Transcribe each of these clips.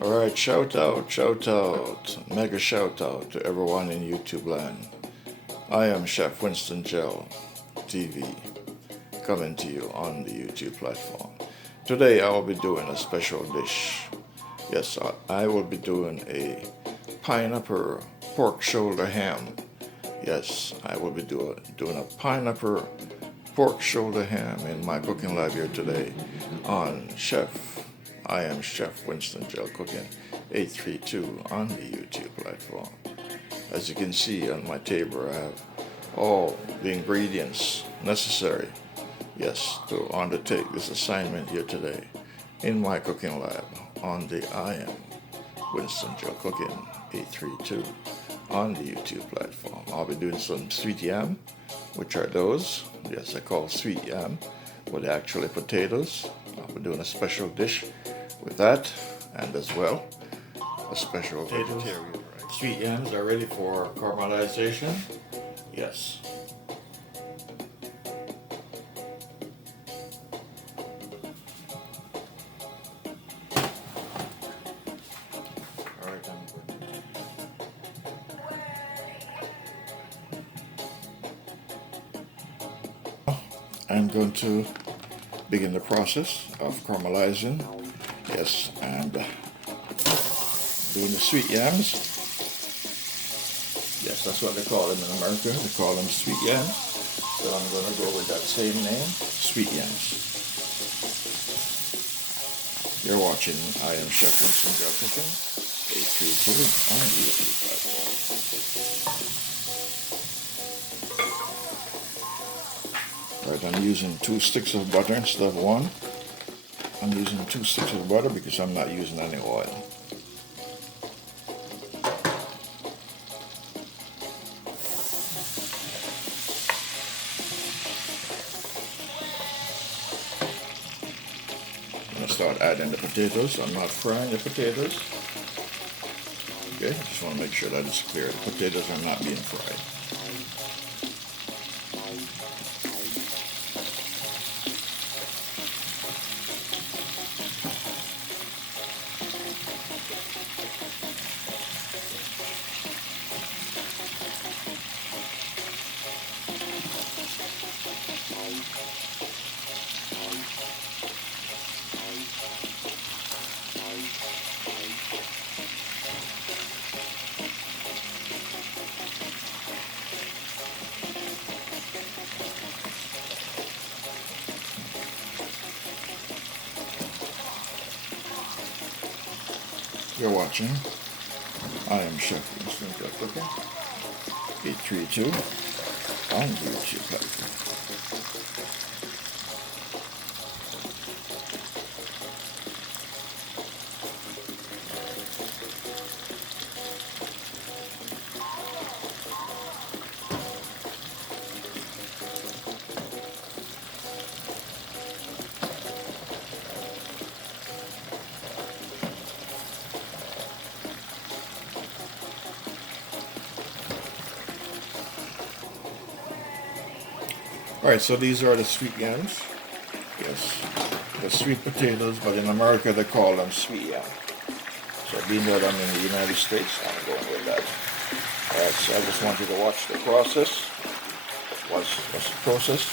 Alright, mega shout out to everyone in YouTube land. I am Chef Winston Gel TV, coming to you on the YouTube platform. Today I will be doing a special dish. Yes, I will be doing a pineapple pork shoulder ham. Yes, I will be doing a pineapple pork shoulder ham in my cooking lab here today on I am Chef WinstonGelCooking832 on the YouTube platform. As you can see on my table, I have all the ingredients necessary, yes, to undertake this assignment here today in my cooking lab on the I am WinstonGelCooking832 on the YouTube platform. I'll be doing some sweet yam, which are those, yes, I call sweet yam, but actually potatoes. I'll be doing a special dish with that, and as well a special vegetarian rice. Sweet yams are ready for caramelization. Yes. Alright, I'm going to begin the process of caramelizing. Yes, and doing the sweet yams. Yes, that's what they call them in America. They call them sweet yams. So I'm going to go with that same name, sweet yams. You're watching I am Chef Winston Gel Cooking 832 on the YouTube platform. Right, I'm using 2 sticks of butter instead of 1. I'm using 2 sticks of butter because I'm not using any oil. I'm going to start adding the potatoes. I'm not frying the potatoes. Okay, I just want to make sure that it's clear. The potatoes are not being fried. You're watching I am Chef Winston Gel Cooking 832 on the YouTube platform. Alright, so these are the sweet yams. Yes, the sweet potatoes, but in America they call them sweet yam. So being that I'm in the United States, I'm going with that. Alright, so I just want you to watch the process. What's the process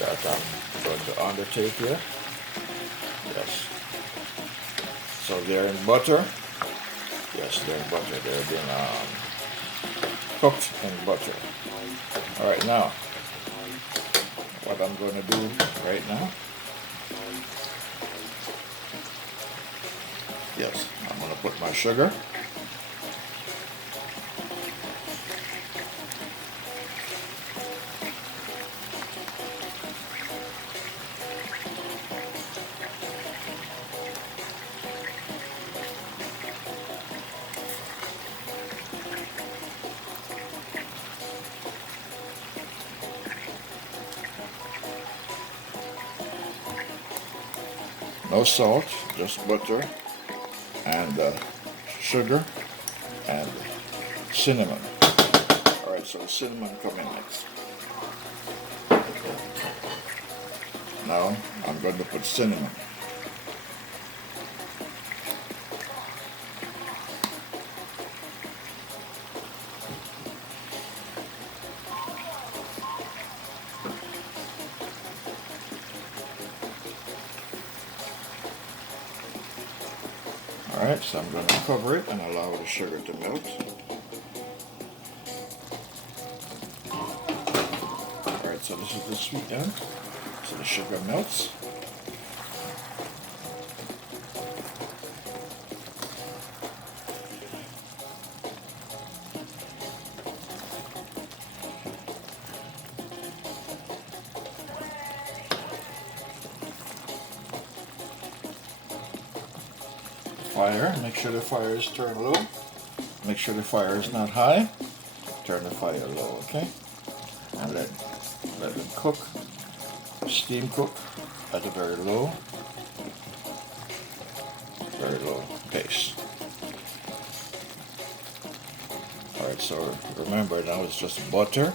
that I'm going to undertake here. Yes. So they're in butter. Yes, they're in butter. They're being cooked in butter. Alright, now what I'm going to do right now, yes, I'm going to put my sugar. No salt, just butter and sugar and cinnamon. Alright, so cinnamon coming next. Now I'm going to put cinnamon. Alright, so I'm going to cover it and allow the sugar to melt. Alright, so this is the sweet end. So the sugar melts. Fire, make sure the fire is turned low. Make sure the fire is not high. Turn the fire low, okay? And let them cook, steam cook at a very low pace. Alright, so remember now it's just butter.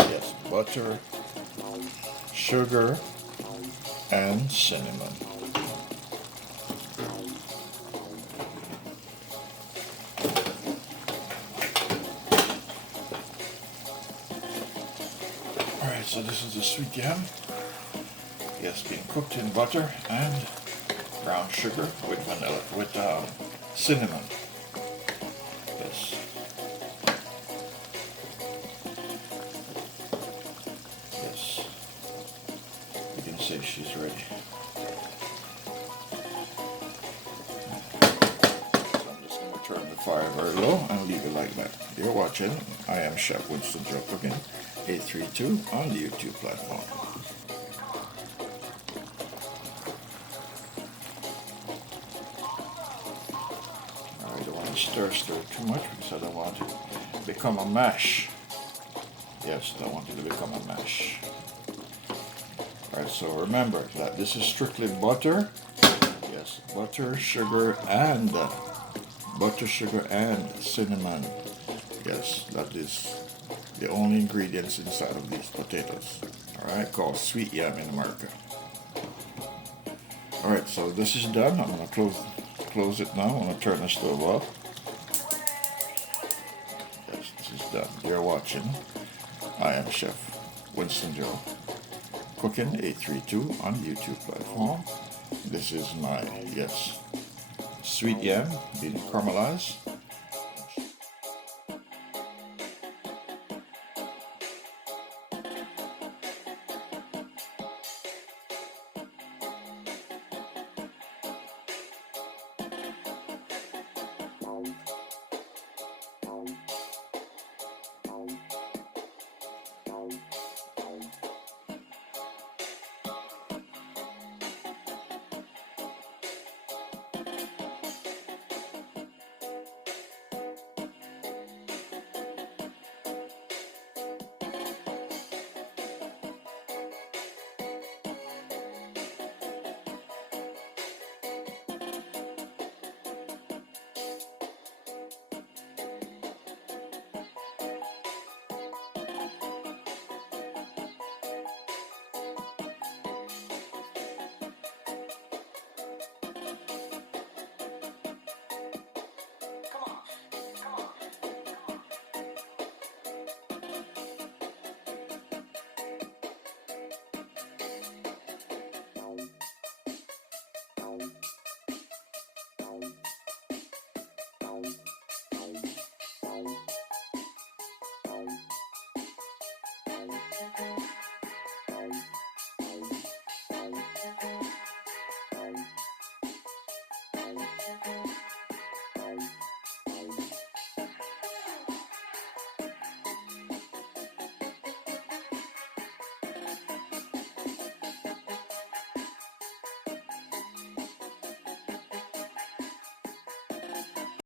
Yes, butter, sugar, and cinnamon. Alright, so this is the sweet yam. Yes, being cooked in butter and brown sugar with vanilla, with cinnamon. Yes. Yes. You can see she's ready. So I'm just going to turn the fire very low and leave it like that. You're watching. I am Chef WinstonGelCooking832 on the YouTube platform. I don't want to stir too much because I don't want it to become a mash. Yes, I don't want it to become a mash. Alright, so remember that this is strictly butter. Yes, butter, sugar, and cinnamon. Yes, that is the only ingredients inside of these potatoes. Alright, called sweet yam in America. Alright, so this is done. I'm going to close it now. I'm going to turn the stove off. Yes, this is done. You're watching. I am Chef WinstonGelCooking832 on the YouTube platform. This is my, yes, sweet yam being caramelized.